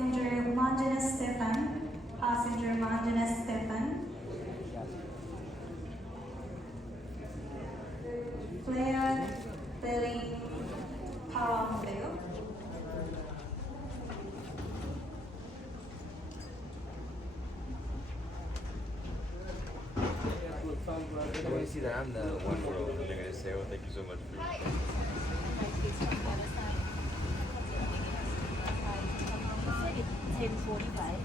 Passenger Mongenes Stefan. Passenger Mongenes Stefan. Flea Lily Paramdale. I want to see that I'm the one world. They're gonna say, "Oh, thank you so much for." It's like 10:45.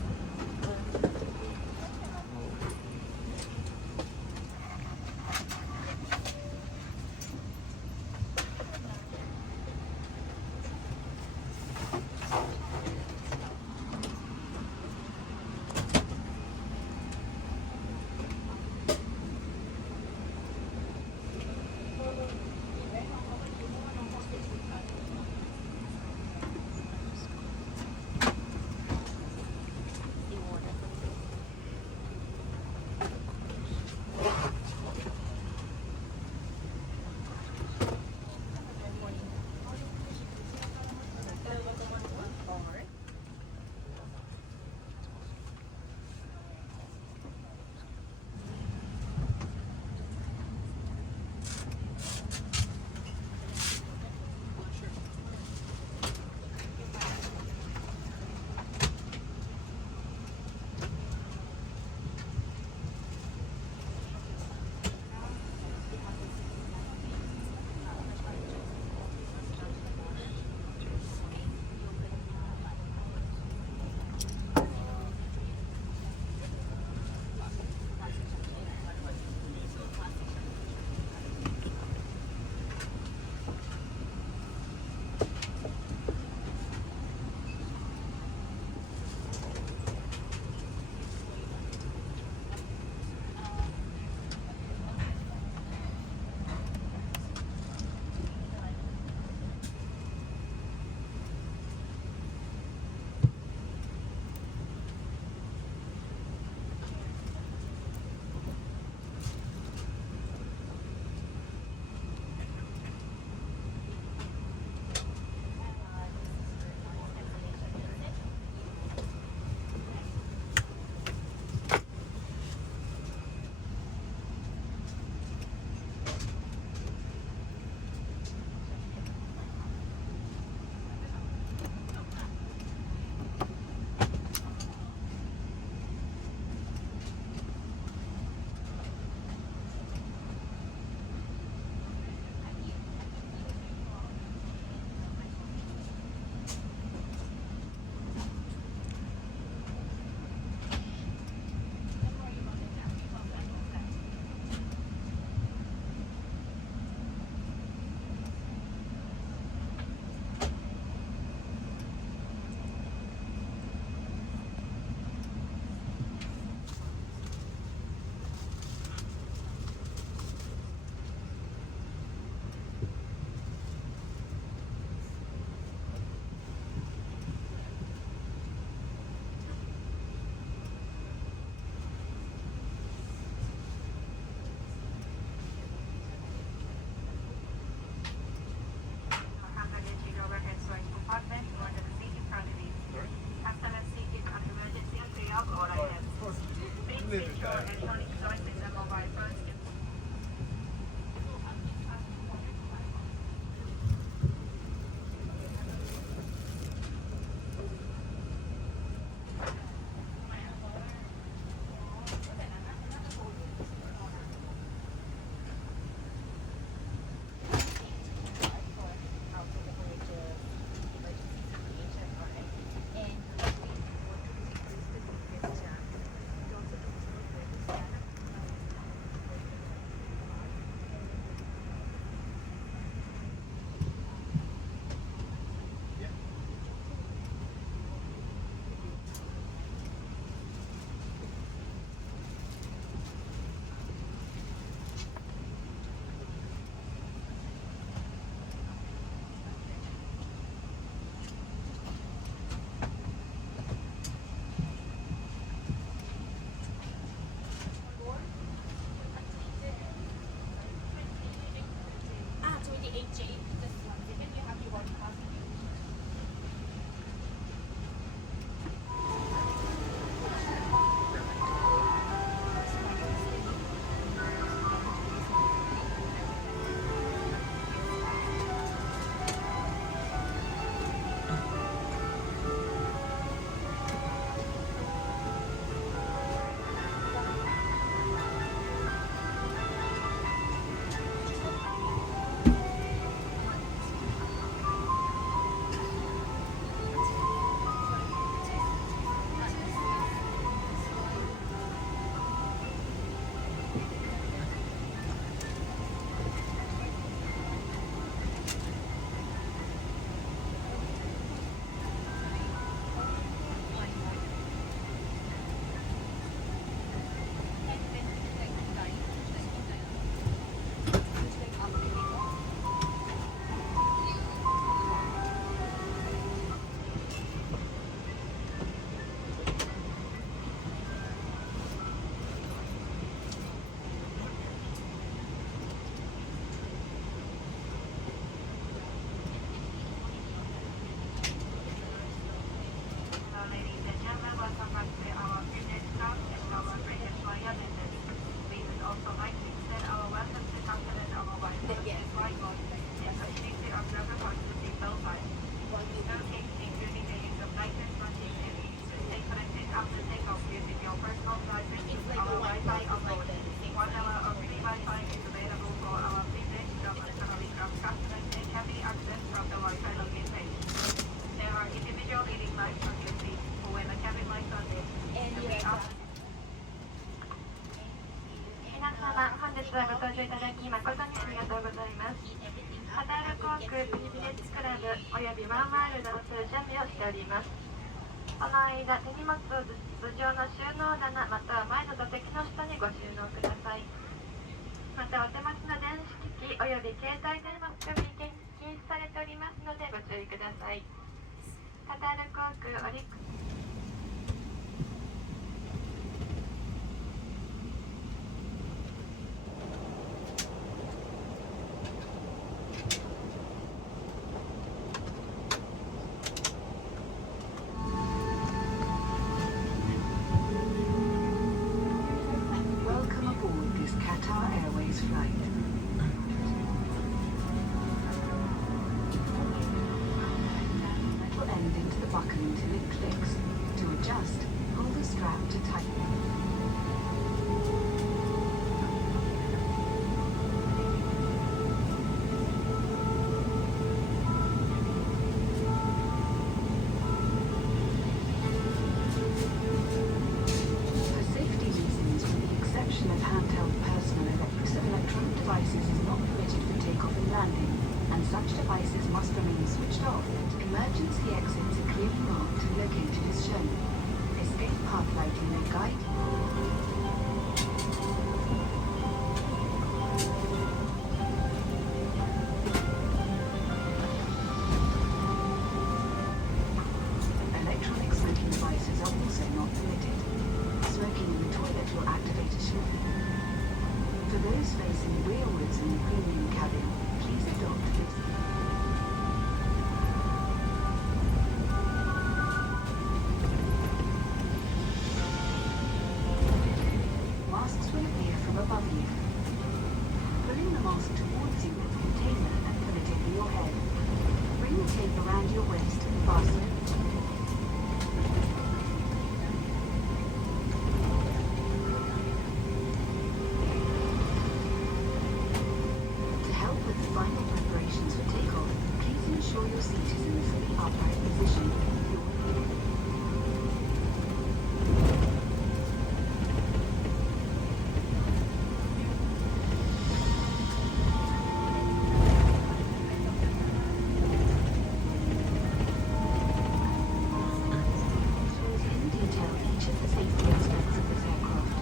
Jade, just one second, you have your boarding pass. Ladies and gentlemen, welcome back to our business class and our British Flyer business. We would also like to extend our welcome to customers of our business flight mode and continue to observe the courtesy bell sign. No case, including the use of license punching and ease to stay connected after takeoff using your personal devices It's with like our a Wi-Fi Wi-Fi on board. is like 1 hour of free Wi-Fi is available for our business economy class customers and can be accessed from the Wi-Fi login page. There are individual leading lights on your seat for when the cabin lights are lit. and To you be have off. 皆様、本日はご搭乗いただき誠にありがとうございます。 eat everything カ up タール and 航 I will 空 get ビ you ジネスクラブおよびワンマイルドをする準備をしております。その間、手荷物を頭上の収納棚または前の座席の下にご収納ください。またお手持ちの電子機器および携帯電話及び禁止されておりますのでご注意ください。カタール航空オリックス Welcome aboard this Qatar Airways flight. Metal end into the buckle until it clicks. To adjust, pull the strap to tighten. For safety reasons, with the exception of handheld personal electronic devices is not permitted for takeoff and landing, and such devices must remain switched off. Emergency exits are clearly marked and located as shown. Escape path lighting may guide. Electronic smoking devices are also not permitted. Smoking in the toilet will activate a smoke. For those facing rearwards in the premium cabin, please adopt this. Masks will appear from above you. Pulling the mask towards you with the container and pull it over your head. Bring the tape around your waist and fasten it. To help with the final preparations for takeoff, please ensure your seat is in a fully upright position. In detail each of the safety aspects of this aircraft.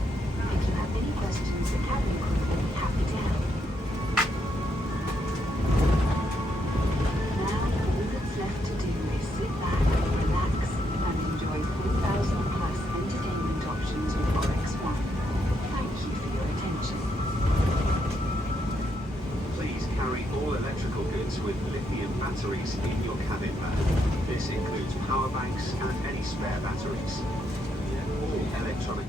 If you have any questions, the cabin crew will be happy to help. Now, all that's left to do is sit back, batteries in your cabin bag. This includes power banks and any spare batteries. All electronic.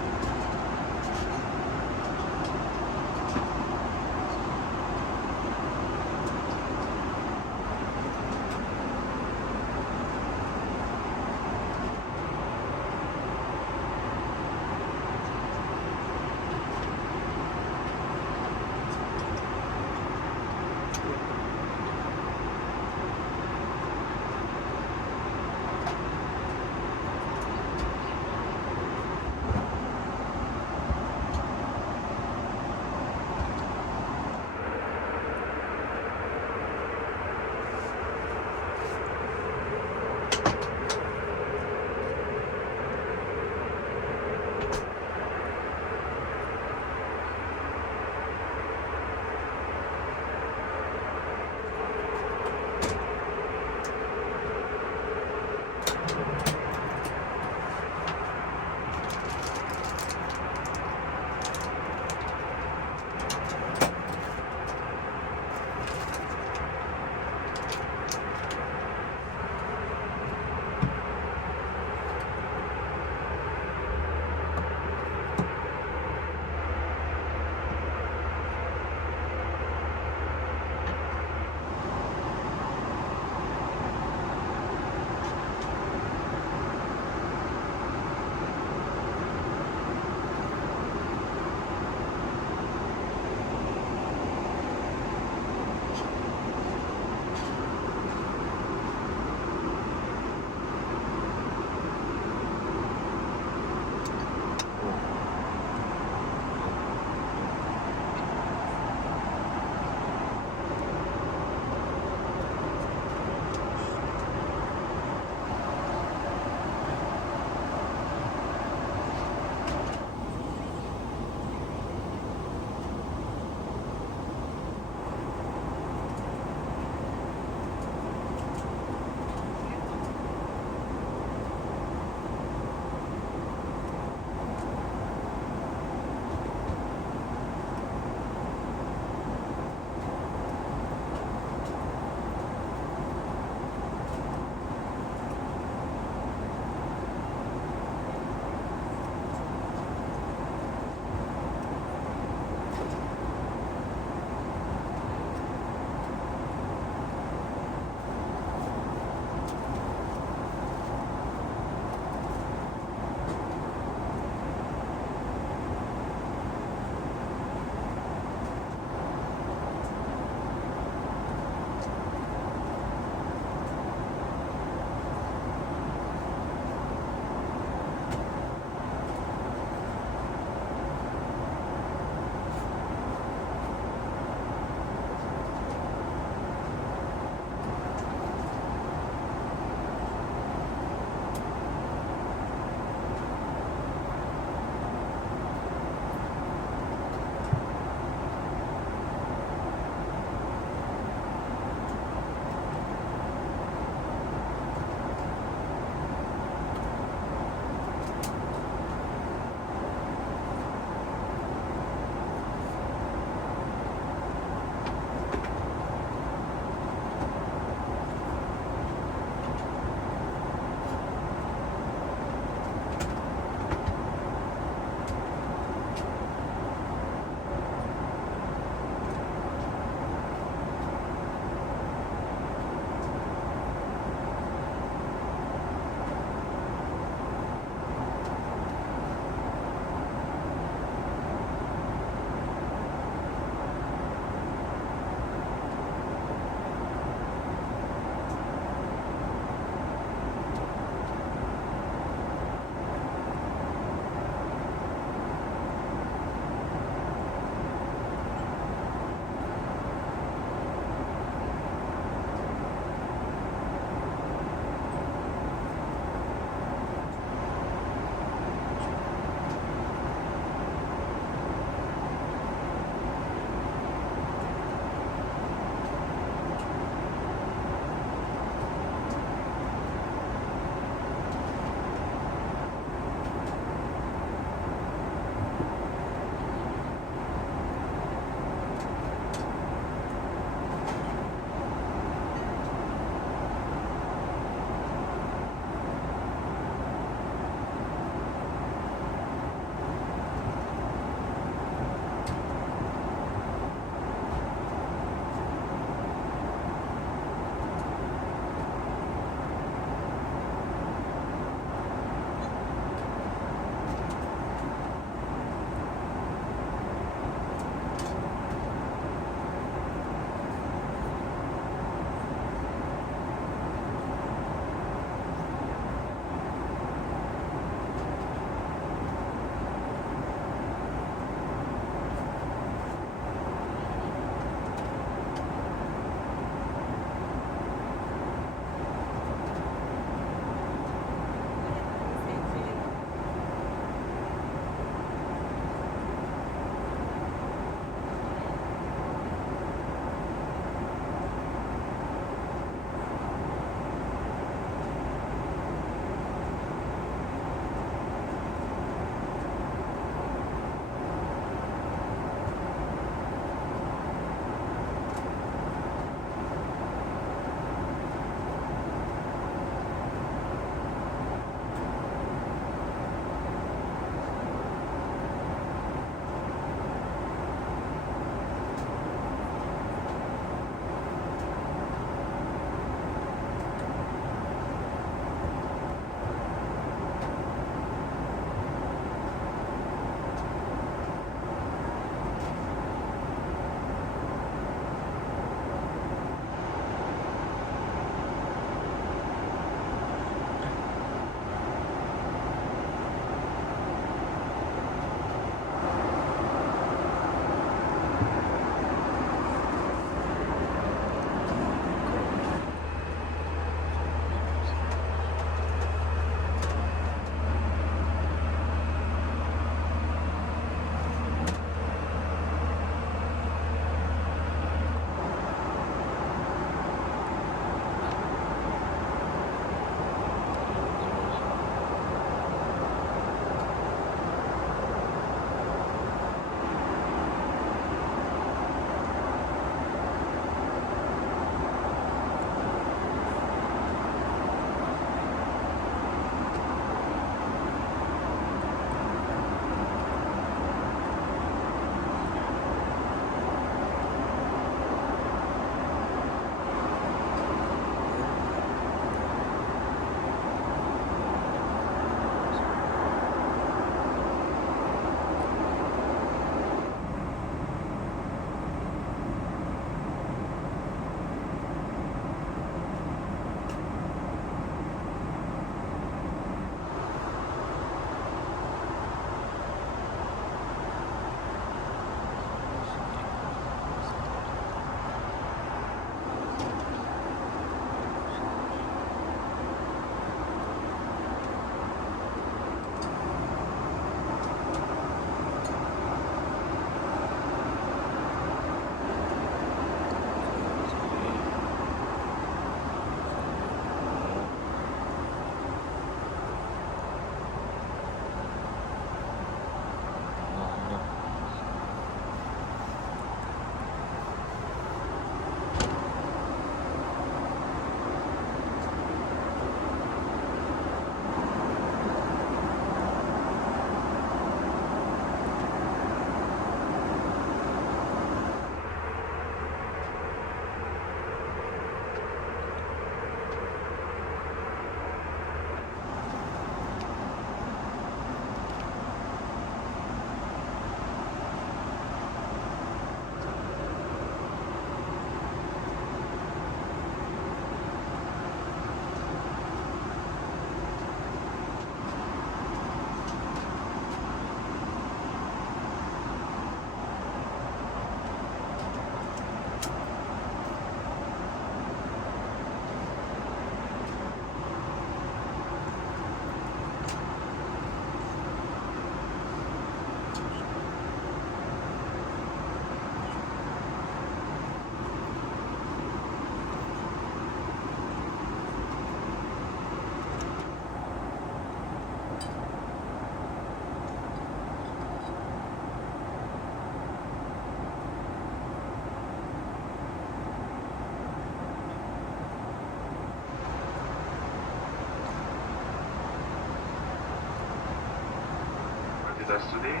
with us today.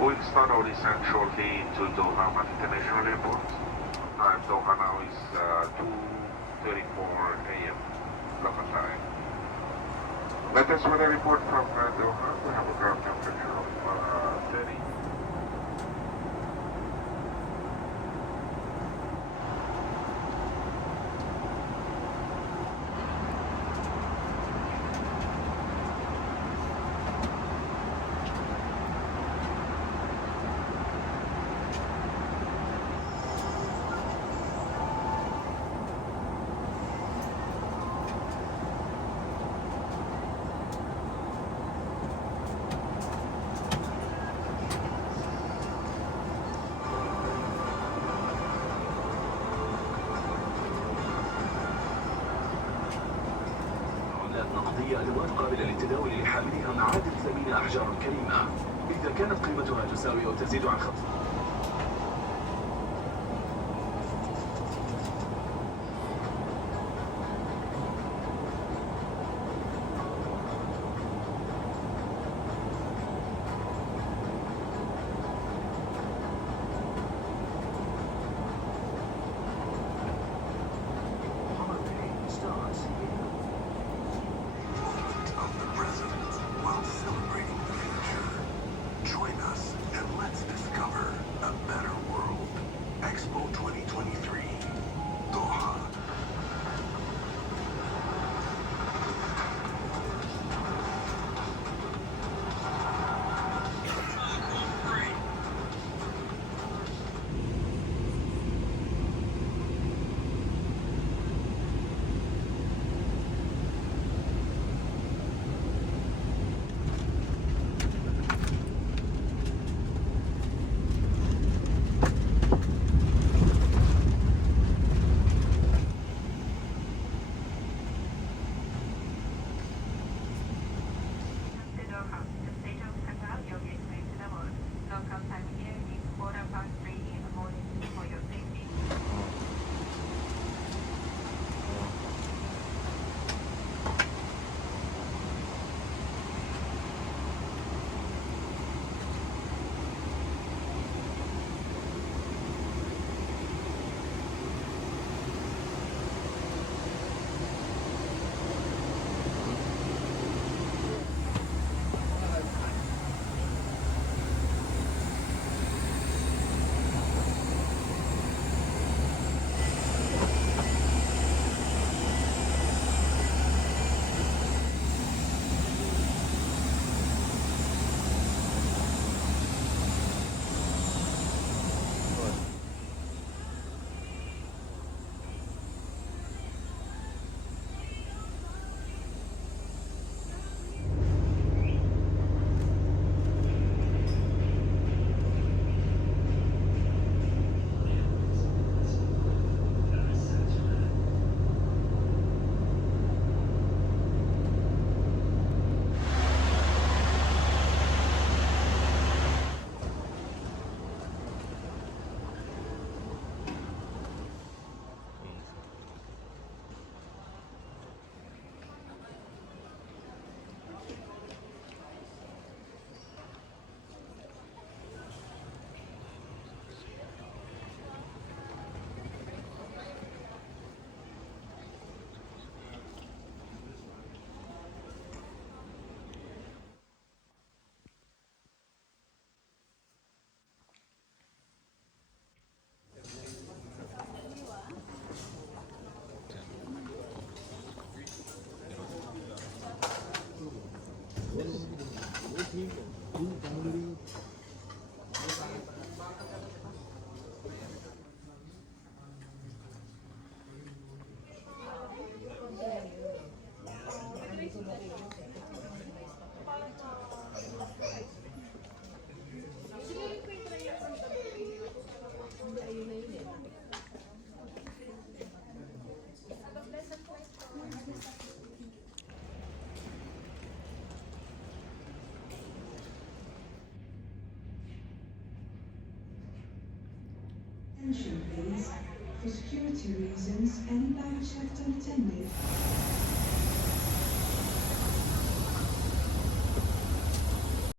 We'll start our descent shortly into Doha International Airport. Time Doha now is 2:34 a.m. local time. Latest weather report from Doha. We have a ground temperature of 30. هي أدوات قابلة للتداول لحاملها معادن ثمينة أحجار كريمة إذا كانت قيمتها تساوي أو تزيد عن 5. Attention please. For security reasons, any bag checked unattended